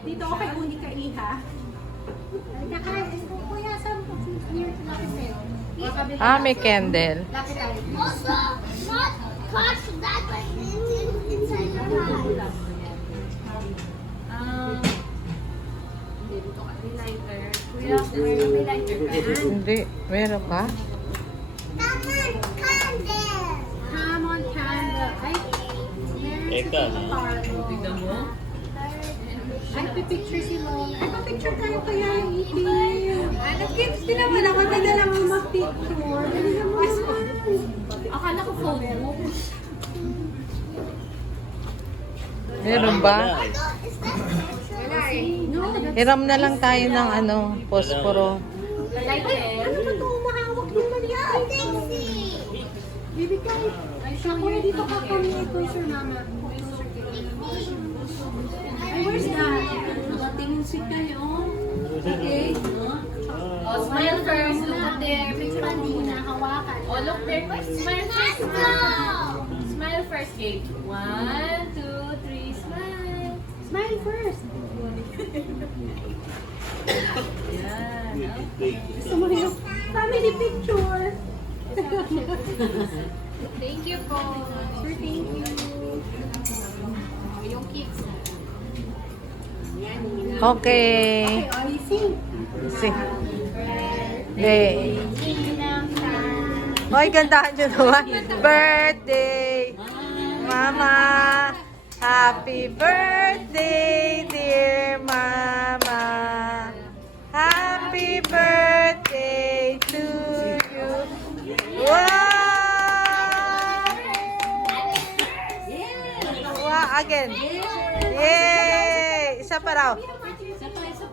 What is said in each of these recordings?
Dito ako kay Uni ka Iha. Kuya, saan po near to Lapit? May candle. Lapit tayo. Also, not catch that but inside the house. Dito ka, may lighter. Kuya, may lighter ka. Hindi. Meron ka? Come on, candle. Come on, candle. Ay, Eka, no? tignan mo. Ay, pipicture si Mom. Ay, papicture tayo kaya yung itim. Ay, nag-gifts din naman ako. Taga lang yung mag-picture. Akala ko phone mo. Meron ba? Is that Wala eh. No, Hiram na lang tayo ng posporo. lighter. Ano ba ito? Mahawak naman yan. Dixie? Bibigay. Ay, siya. Kuya, dito ka kami. Closer, mama. Ay, where's that? Tingin si kayo. Okay. Oh, smile first. Look at there. Picture ka hindi na hawakan. Oh, look there. Smile first. Let's go. Smile first, Gabe. 1, 2, 3, smile. Smile first. Yan. Gusto mo yung family picture. Thank you po. Sir, thank you. Yung cakes. Okay. Okay, I sing. See. Day. Hoy, gandahan nyo naman. Birthday, Mama. Happy birthday, dear Mama. Happy birthday to you. Wow! Wow, again. Yay! Isa pa raw.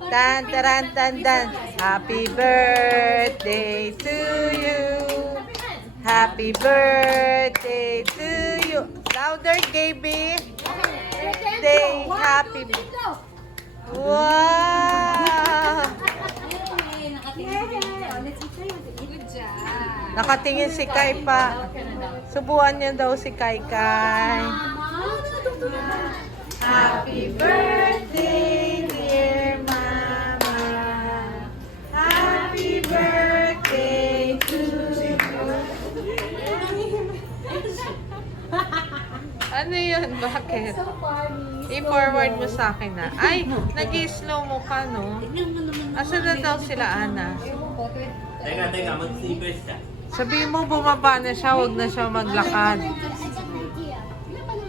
Tan, taran, tan, tan. Happy birthday to you. Happy birthday to you. Louder, Gaby. Birthday, happy. Wow! Nakatingin si Kai pa. Subuan niya daw si Kai Kai. Happy birthday, dear Mama. Happy birthday to you. Ano yun? Bakit? I-forward mo sa akin na. Ay, nag-slow mo ka, no? Asa na daw sila, Ana? Teka, mag-sleepers ka. Sabihin mo, bumaba na siya. Huwag na siya maglakad.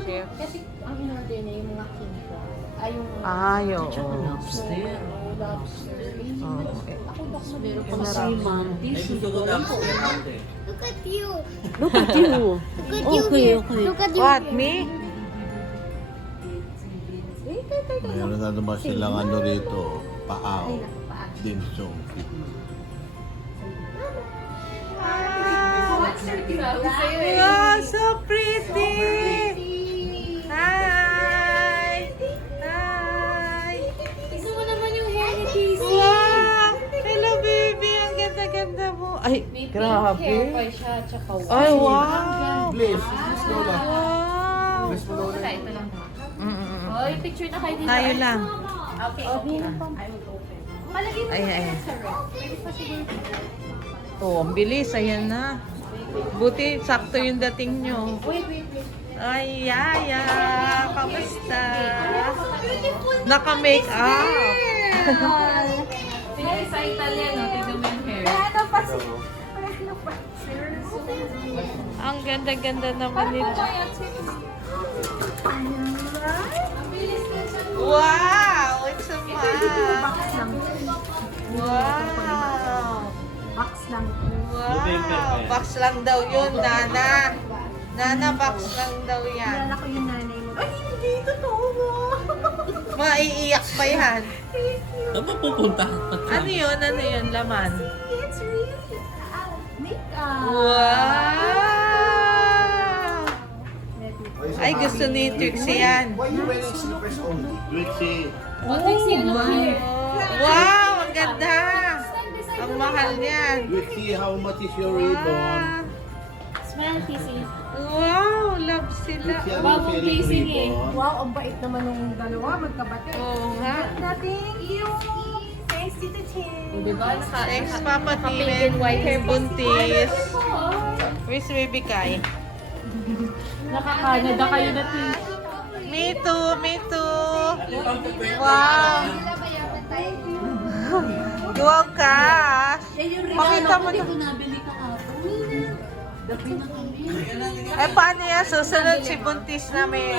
Chef. Kasi ang in-order niya yung mga king crab. Ay, yung Ay, oo. lobster. Oh, okay. Ako dok sa Meron ko na raw. Ay, gusto ko na ako. Look at you. Look at you. Look at you here. Look at you What, here. me? Meron na naman silang ano rito, paaw, dimsum. Wow, so pretty! Hi! Hi! Tignan mo naman yung hair ni Casey. Wow! Hello, baby! Ang ganda-ganda mo. Ay, grabe. siya, tsaka Ay, wow! Please, Miss Lola. Wow! Miss Lola. Wala, ito lang. Mm-mm. Oh, yung picture na kayo dito. Tayo lang. Okay, okay. I will open. Palagay mo Ay, ay. sa ref. Pwede pa siguro. Oh, ang bilis. Ayan na. Buti, sakto yung dating nyo. Wait. Ay, Yaya! Kamusta? Naka-make up. Sige, sa Italian, no? Tignan mo yung hair. Ano pa si... Ang ganda-ganda naman nito. Wow! It's a map! Wow! Box lang. Wow! Box lang daw yun, Nana. Nana, box lang daw yan. Kilala ko yung nanay mo. Ay, hindi. Totoo mo. Maiiyak pa yan. Saan ba pupunta? Ano yun? Ano yun? Laman. It's really makeup. Wow! Ay, gusto ni Trixie yan. Why you wearing slippers only? Richie. Oh, Trixie, ano hair? Wow! Ang ganda! Ang mahal niyan. Richie, how much is your ribbon? Wow! Smile, kissing. Wow, love sila. Bagong kissing eh. Wow, ang bait naman ng dalawa, magkabate. Oo nga. Thank you. Thanks, Tita Chen. Diba? Thanks, Papa Pink Timen. and white. Kay Buntis. Where's baby Kai? Naka-Canada kayo na ito. Me too, me too. Wow. Dual cash. Pakita mo na. Nabili ka nga po. Gabi na kami. Eh, paano yan? Susunod si Buntis na may,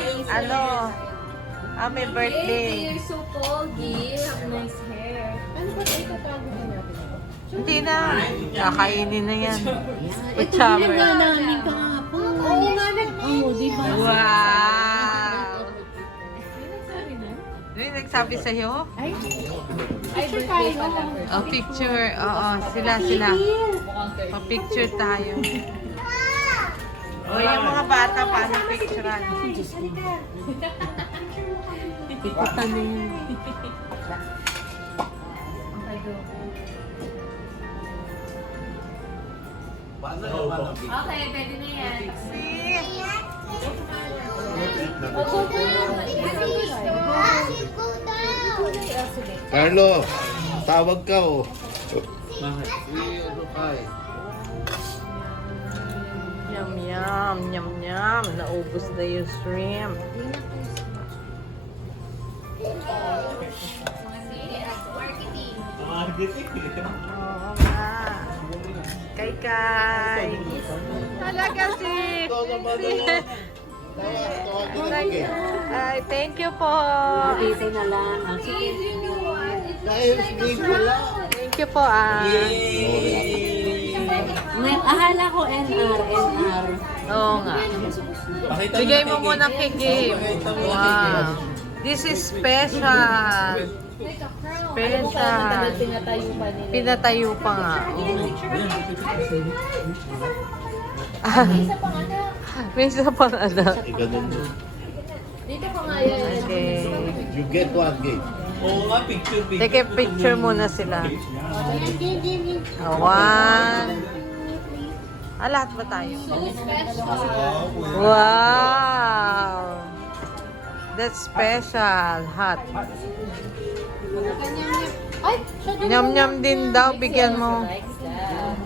may birthday. You're so pogi. Have nice hair. Ano ba ito? Tago ba natin ito? Hindi na. Kakainin na yan. Ito, Kutsama. binigyan namin kahapon. Oo nga, Oo, di ba? Wow. Ano nagsabi sa'yo? Ay, Picture tayo. Oh, picture. Oo, sila. Pa-picture tayo. O, yung mga bata, paano picturean? pikutan na yun. Okay, pwede na yan. See? Carlo, tawag ka oh. Bakit? Yum, yum, yum, yum. Naubos na yung shrimp. Oo nga. Kay. Talaga si... Ay, thank you po. Dito na lang. Sige. Thank you po, Akala ko NR. Oo nga. Pakita Bigay na mo kay muna Gabe. kay Gabe. Pakita mo na kay Wow. Gabe. This is special. Special. Pinatayo pa nila. Pinatayo pa nga. Isa pang anak. May isa pang anak. Ganun mo. Dito pa nga yan. Okay. You get one game. Oo nga, picture. Take a picture muna sila. One. Lahat ba tayo? Wow! That's special. Hot. Ay, siya din. Nyam-nyam din daw. Bigyan mo. Likes that.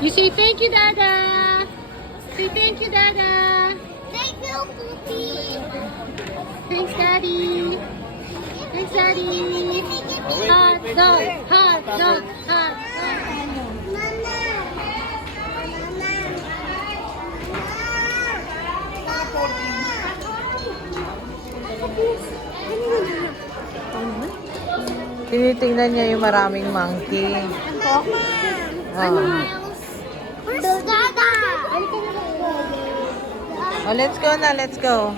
You say thank you, Dada. Say thank you, Dada. Thank you, Poopy. Thanks, Daddy. Thanks, Daddy. Hot dog, hot dog, hot dog. Mama. Tinitingnan niya yung maraming monkey. Oh. Dada. Oh, let's go na, let's go.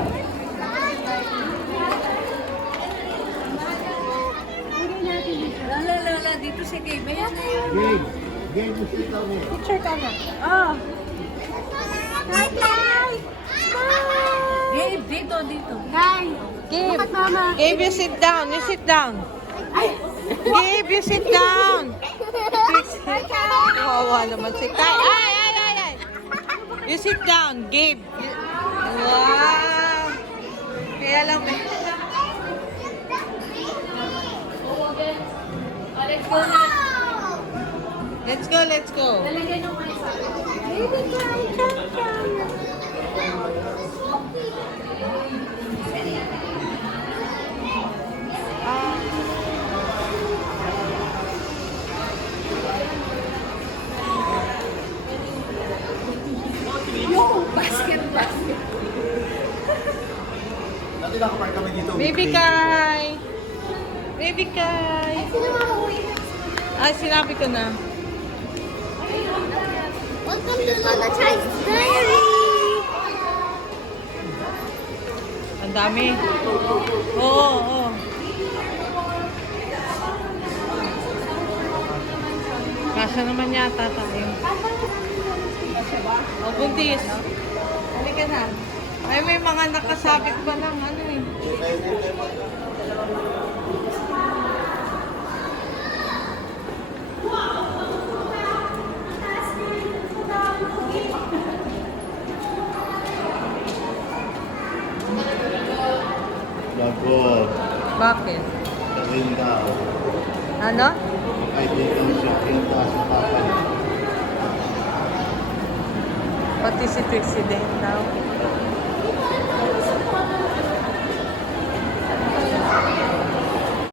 Lala, dito si Gabe. Ayan na yun. Game. Game mo sila mo. Picture ka na. Oh. Gabe, dito. Gabe, Gabe, you sit down, you sit down. Gabe, you sit down. Kawawa naman si Kai. Ay. You sit down, Gabe. Wow. Kaya lang may... Let's go na. Let's go. Lalagay ng mga isa. Basket. Dati nakapark kami dito. Baby Kai. Baby Kai. Ay, sinabi ko na. Welcome to Lola Chai's Diary. Ang dami. Oo. Kasya naman yata tayo. O, buntis. Halika na. Ay, may mga nakasabit pa ng ano eh. Bago. Bakit? Gawin daw. Ano? Ay, dito siya. Pinataas na papa niya. Pati si Trixie din daw.